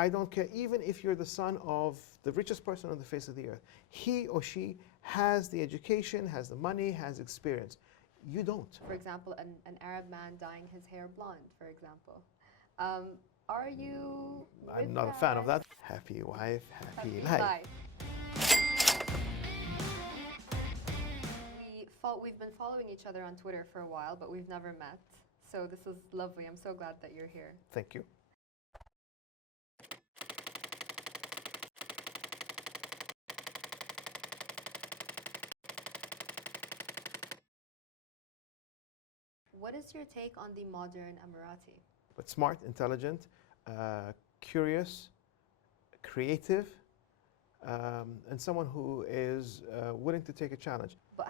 I don't care, even if you're the son of the richest person on the face of the earth. He or she has the education, has the money, has experience. You don't. For example, an Arab man dyeing his hair blonde, for example. Are you I'm not a fan of that. Happy wife, happy life. We've been following each other on Twitter for a while, but we've never met. So this is lovely. I'm so glad that you're here. Thank you. What is your take on the modern Emirati? But smart, intelligent, curious, creative, and someone who is willing to take a challenge. But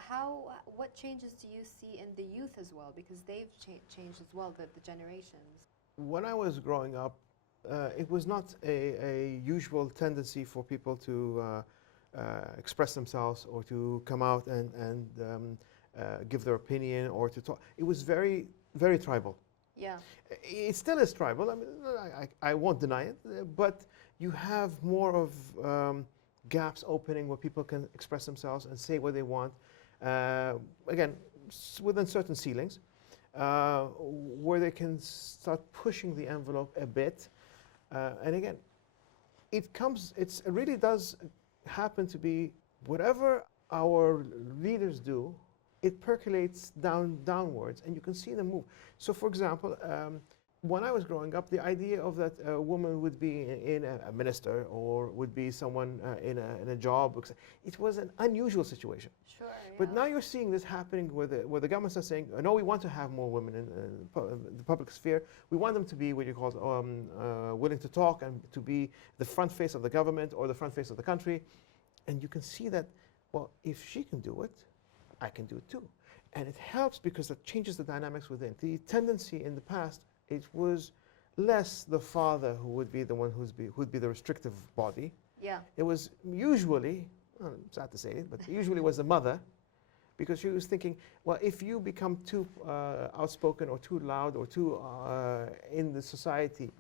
what changes do you see in the youth as well? Because they've changed as well, the generations. When I was growing up, it was not a usual tendency for people to express themselves or to come out and give their opinion or to talk. It was very, very tribal. Yeah. It still is tribal. I mean, I won't deny it, but you have more of gaps opening where people can express themselves and say what they want. Again, within certain ceilings, where they can start pushing the envelope a bit. And again, it really does happen to be whatever our leaders do, it percolates downwards, and you can see them move. So, for example, when I was growing up, the idea of that a woman would be in a minister or would be someone in a job, it was an unusual situation. Sure. But yeah. now you're seeing this happening where the governments are saying, no, we want to have more women in the public sphere. We want them to be what you call willing to talk and to be the front face of the government or the front face of the country. And you can see that, well, if she can do it, I can do it too. And it helps because it changes the dynamics within. The tendency in the past, it was less the father who would be the one who'd be the restrictive body. Yeah. It was usually, well, sad to say it, but usually was the mother, because she was thinking, well, if you become too outspoken or too loud or too in the society,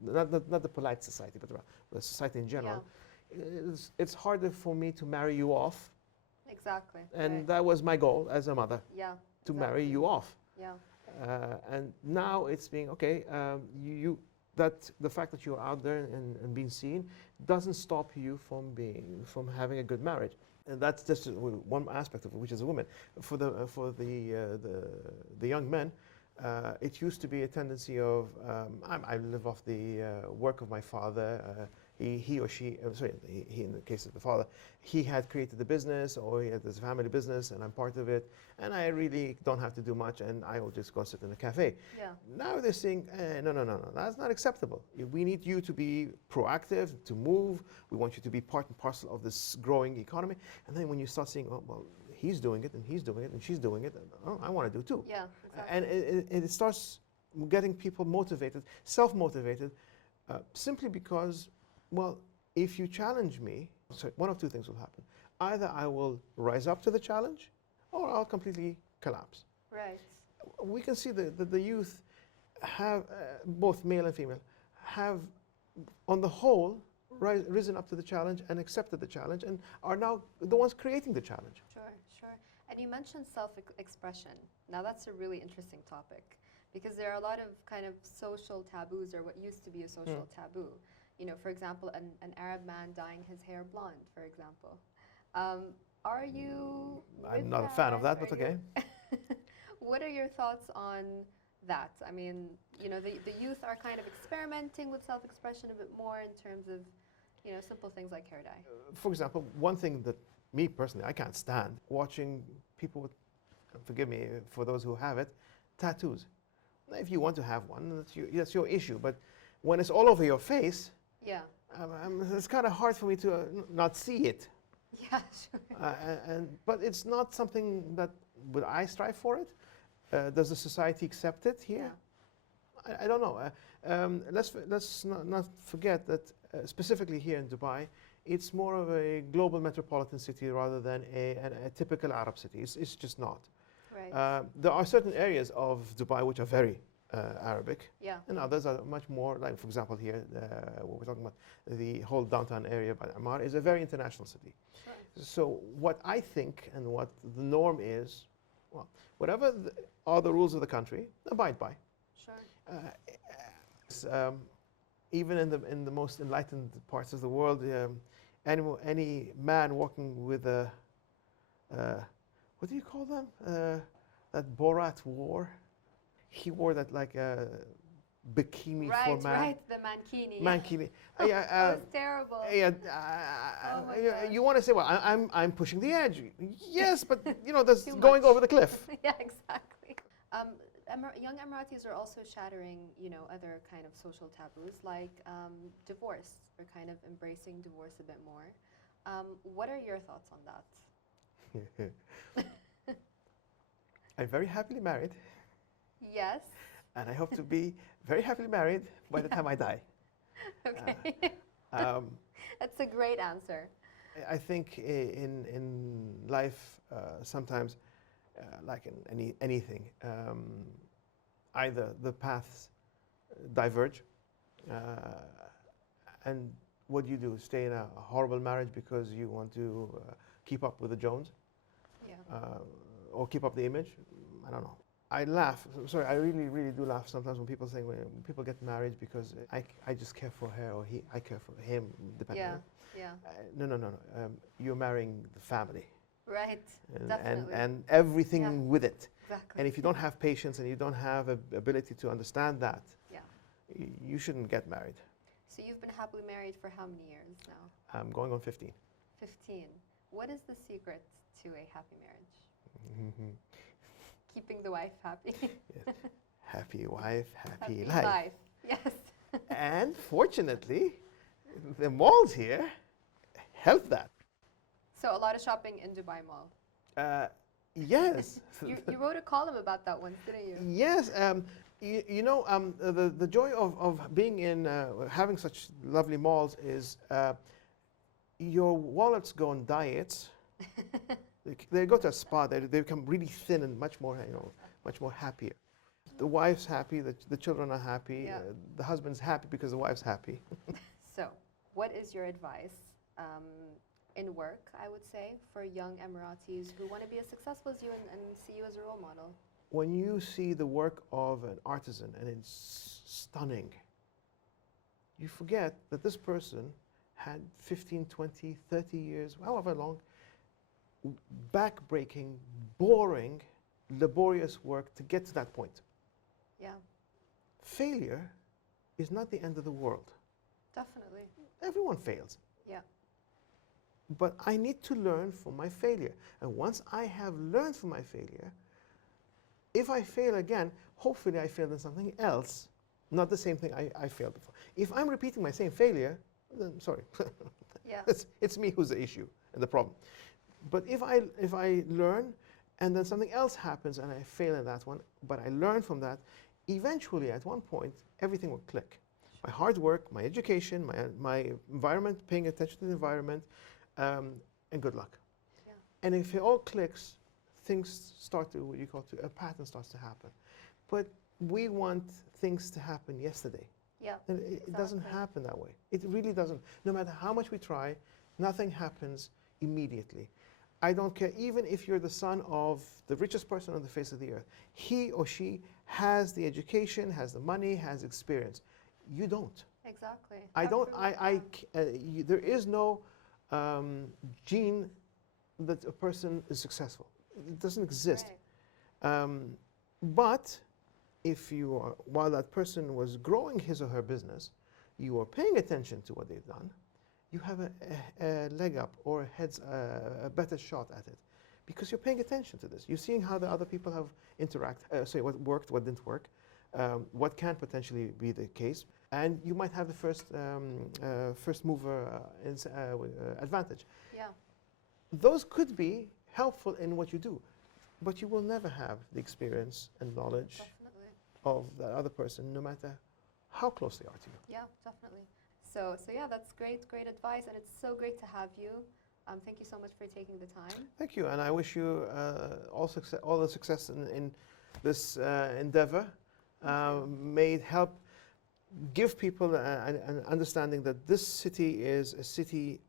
not the polite society, but the society in general, it's harder for me to marry you off. Exactly. And that was my goal as a mother, to exactly. marry you off. Yeah. And now it's being, okay, the fact that you're out there and being seen doesn't stop you from having a good marriage. And that's just one aspect of it, which is a woman. For the young men, it used to be a tendency of, I live off the work of my father. He or she, he in the case of the father, he had created the business or he had this family business and I'm part of it and I really don't have to do much and I will just go sit in a cafe. Yeah. Now they're saying, no, that's not acceptable. We need you to be proactive, to move. We want you to be part and parcel of this growing economy. And then when you start seeing, oh, well, he's doing it and he's doing it and she's doing it, oh, I want to do it too. Yeah, exactly. And it starts getting people motivated, self-motivated, simply because, well, if you challenge me, one of two things will happen. Either I will rise up to the challenge, or I'll completely collapse. Right. We can see that the youth have, both male and female, have, on the whole, risen up to the challenge and accepted the challenge and are now the ones creating the challenge. Sure. And you mentioned self-expression. Now that's a really interesting topic because there are a lot of kind of social taboos or what used to be a social taboo. You know, for example, an Arab man dyeing his hair blonde, for example. Are you? I'm not a fan of that, but okay. What are your thoughts on that? I mean, you know, the youth are kind of experimenting with self-expression a bit more in terms of, you know, simple things like hair dye. For example, one thing that me personally, I can't stand watching people with, forgive me for those who have it, tattoos. If you want to have one, that's your issue. But when it's all over your face, it's kind of hard for me to not see it. Yeah, sure. But it's not something that would I strive for it. Does the society accept it here? Yeah. I don't know. Let's not forget that specifically here in Dubai, it's more of a global metropolitan city rather than a typical Arab city. It's just not. Right. There are certain areas of Dubai which are very Arabic. Yeah. And others are much more, like for example here, what we're talking about, the whole downtown area by Amman is a very international city. Sure. So what I think and what the norm is, well, whatever are the rules of the country, abide by. Sure. S- um, Even in the most enlightened parts of the world, any man walking with a, what do you call them? That Borat wore. He wore that like a bikini for Right, man. right, the mankini. Mankini. That was terrible. Yeah, Oh my God. you want to say, well, I'm pushing the edge. Yes, but you know, that's Too going much. over the cliff. Yeah, exactly. Young Emiratis are also shattering, other kind of social taboos like divorce, or kind of embracing divorce a bit more. What are your thoughts on that? I'm very happily married, Yes. and I hope to be very happily married by the time I die. Okay. That's a great answer. I think in life, sometimes, like in anything, either the paths diverge, and what do? Stay in a horrible marriage because you want to keep up with the Jones, Yeah. or keep up the image? I don't know. I laugh. Sorry, I really, really do laugh sometimes when people say when people get married because I just care for her or I care for him, depending. Yeah. on- Yeah. No. You're marrying the family. Right. And, Definitely. and everything Yeah. with it. Exactly. And if you don't have patience and you don't have a ability to understand that, Yeah. you shouldn't get married. So you've been happily married for how many years now? I'm going on 15. 15. What is the secret to a happy marriage? Keeping the wife happy. Yes. Happy wife, happy Happy life. Yes. And fortunately, the malls here help that. So a lot of shopping in Dubai Mall. Yes. You wrote a column about that once, didn't you? Yes. The joy of being in, having such lovely malls is your wallets go on diets. They go to a spa. They become really thin and much more, much more happier. The wife's happy. The children are happy. Yeah. The husband's happy because the wife's happy. So, what is your advice in work, I would say, for young Emiratis who want to be as successful as you and see you as a role model? When you see the work of an artisan and it's stunning, you forget that this person had 15, 20, 30 years, however long, back-breaking, boring, laborious work to get to that point. Yeah, Failure is not the end of the world. definitely. Everyone fails. Yeah, But I need to learn from my failure. And once I have learned from my failure, if I fail again, hopefully I failed in something else, not the same thing I failed before. If I'm repeating my same failure, then sorry. yeah, it's me who's the issue and the problem. But if I learn and then something else happens and I fail in that one, but I learn from that, eventually at one point everything will click. My hard work, my education, my environment, paying attention to the environment, and good luck. yeah, And if it all clicks, things start to, what you call, a pattern starts to happen. But we want things to happen yesterday. yeah. And it doesn't Exactly. happen that way. It really doesn't. No matter how much we try, nothing happens immediately. I don't care, even if you're the son of the richest person on the face of the earth, he or she has the education, has the money, has experience. You don't. Exactly. I don't. Absolutely. There is no gene that a person is successful. It doesn't exist. Right. But if you are, while that person was growing his or her business, you are paying attention to what they've done, you have a leg up or a better shot at it, because you're paying attention to this. You're seeing how the other people have what worked, what didn't work, what can potentially be the case, and you might have the first mover advantage. Yeah. Those could be helpful in what you do, but you will never have the experience and knowledge Definitely. of the other person, no matter how close they are to you. Yeah, definitely. So yeah, that's great advice, and it's so great to have you. Thank you so much for taking the time. Thank you, and I wish you all the success in this endeavor. May it help give people an understanding that this city is a city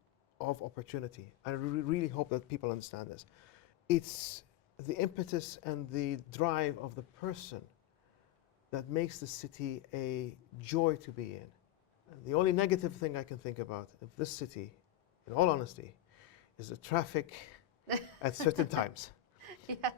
of opportunity. I really hope that people understand this. It's the impetus and the drive of the person that makes the city a joy to be in. And the only negative thing I can think about of this city, in all honesty, is the traffic at certain times. Yes.